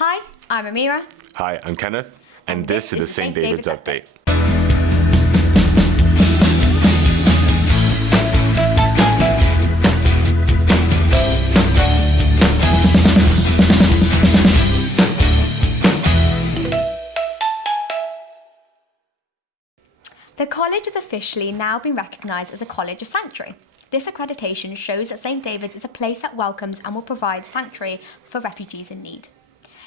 Hi, I'm Amira. Hi, I'm Kenneth, and this is the St. David's Update. The college has officially now been recognised as a College of Sanctuary. This accreditation shows that St. David's is a place that welcomes and will provide sanctuary for refugees in need.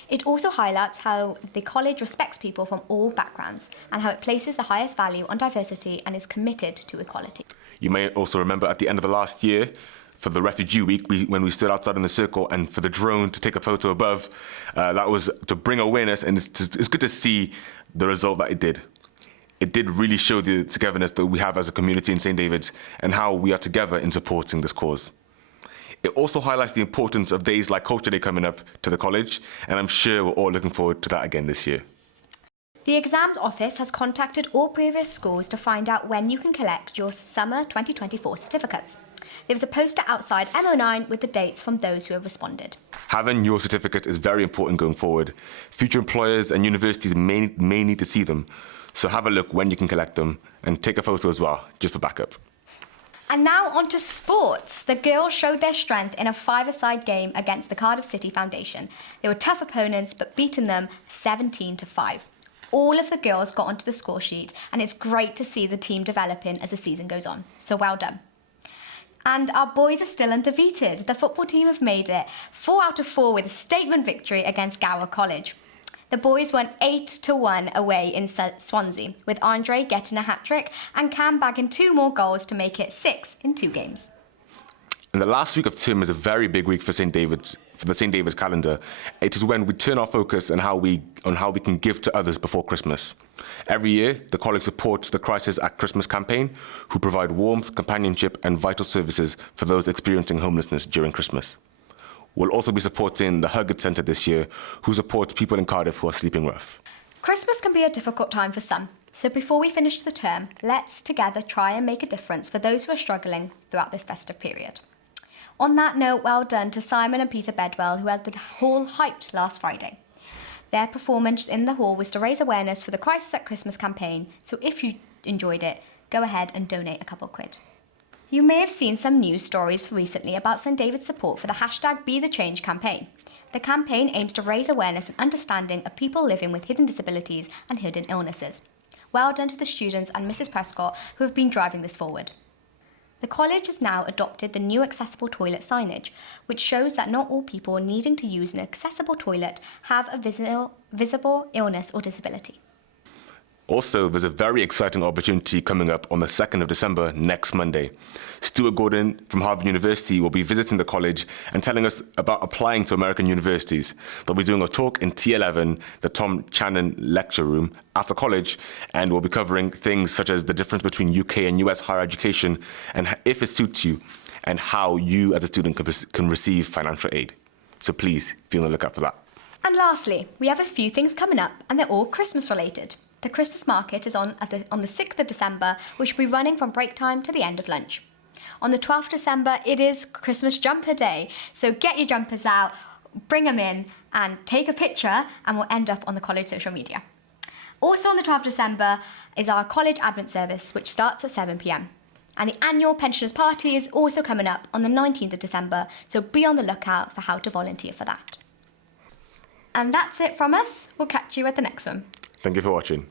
It also highlights how the college respects people from all backgrounds and how it places the highest value on diversity and is committed to equality. You may also remember at the end of the last year, for the Refugee Week, when we stood outside in the circle and for the drone to take a photo above, that was to bring awareness, and it's good to see the result that it did. It did really show the togetherness that we have as a community in St. David's and how we are together in supporting this cause. It also highlights the importance of days like Culture Day coming up to the college, and I'm sure we're all looking forward to that again this year. The exams office has contacted all previous schools to find out when you can collect your summer 2024 certificates. There was a poster outside MO9 with the dates from those who have responded. Having your certificate is very important going forward. Future employers and universities may need to see them, so have a look when you can collect them and take a photo as well, just for backup. And now on to sports. The girls showed their strength in a five-a-side game against the Cardiff City Foundation. They were tough opponents, but beaten them 17-5. All of the girls got onto the score sheet, and it's great to see the team developing as the season goes on. So well done. And our boys are still undefeated. The football team have made it 4 out of 4 with a statement victory against Gower College. The boys won 8-1 away in Swansea, with Andre getting a hat-trick and Cam bagging 2 more goals to make it 6 in 2 games. And the last week of term is a very big week for St. David's, for the St. David's calendar. It is when we turn our focus on how we can give to others before Christmas. Every year, the college supports the Crisis at Christmas campaign, who provide warmth, companionship and vital services for those experiencing homelessness during Christmas. We'll also be supporting the Huggard Centre this year, who supports people in Cardiff who are sleeping rough. Christmas can be a difficult time for some, so before we finish the term, let's together try and make a difference for those who are struggling throughout this festive period. On that note, well done to Simon and Peter Bedwell, who had the hall hyped last Friday. Their performance in the hall was to raise awareness for the Crisis at Christmas campaign, so if you enjoyed it, go ahead and donate a couple quid. You may have seen some news stories recently about St. David's support for the #BeTheChange campaign. The campaign aims to raise awareness and understanding of people living with hidden disabilities and hidden illnesses. Well done to the students and Mrs. Prescott who have been driving this forward. The college has now adopted the new accessible toilet signage, which shows that not all people needing to use an accessible toilet have a visible illness or disability. Also, there's a very exciting opportunity coming up on the 2nd of December, next Monday. Stuart Gordon from Harvard University will be visiting the college and telling us about applying to American universities. They'll be doing a talk in T11, the Tom Channon Lecture Room, after college, and we'll be covering things such as the difference between UK and US higher education, and if it suits you, and how you as a student can receive financial aid. So please, be on the lookout for that. And lastly, we have a few things coming up, and they're all Christmas related. The Christmas market is on the 6th of December, which will be running from break time to the end of lunch. On the 12th of December, it is Christmas Jumper Day, so get your jumpers out, bring them in, and take a picture, and we'll end up on the college social media. Also on the 12th of December is our college Advent service, which starts at 7 p.m. And the annual pensioners party is also coming up on the 19th of December, so be on the lookout for how to volunteer for that. And that's it from us. We'll catch you at the next one. Thank you for watching.